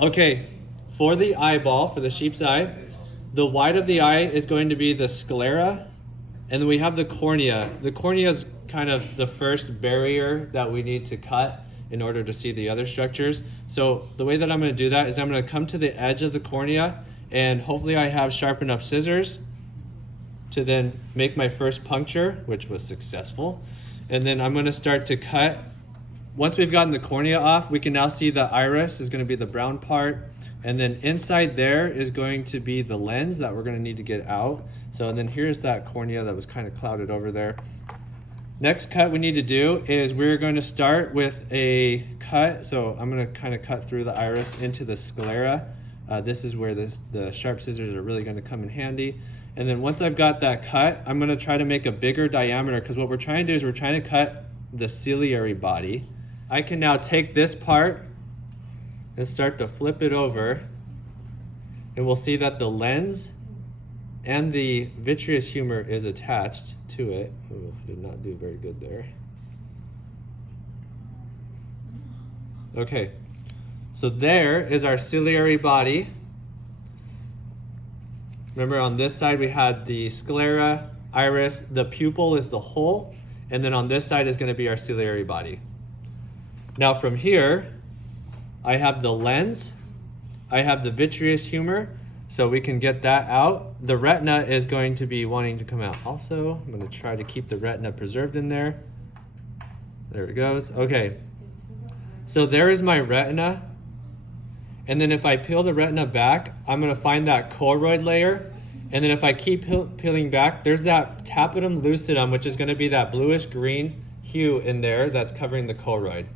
Okay, for the eyeball, for the sheep's eye, the white of the eye is going to be the sclera, and then we have the cornea. The cornea is kind of the first barrier that we need to cut in order to see the other structures. So the way that I'm going to do that is I'm going to come to the edge of the cornea, and hopefully I have sharp enough scissors to then make my first puncture, which was successful. And then I'm going to start to cut. Once we've gotten the cornea off, we can now see the iris is going to be the brown part. And then inside there is going to be the lens that we're going to need to get out. So and then here's that cornea that was kind of clouded over there. Next cut we need to do is we're going to start with a cut. So I'm going to kind of cut through the iris into the sclera. This is where the sharp scissors are really going to come in handy. And then once I've got that cut, I'm going to try to make a bigger diameter, because what we're trying to do is we're trying to cut the ciliary body. I can now take this part and start to flip it over, and we'll see that the lens and the vitreous humor is attached to it. Ooh, did not do very good there. Okay, so there is our ciliary body. Remember, on this side we had the sclera, iris, the pupil is the hole, and then on this side is going to be our ciliary body. Now from here, I have the lens, I have the vitreous humor, so we can get that out. The retina is going to be wanting to come out also. I'm going to try to keep the retina preserved in there. There it goes. Okay, so there is my retina. And then if I peel the retina back, I'm going to find that choroid layer. And then if I keep peeling back, there's that tapetum lucidum, which is going to be that bluish green hue in there that's covering the choroid.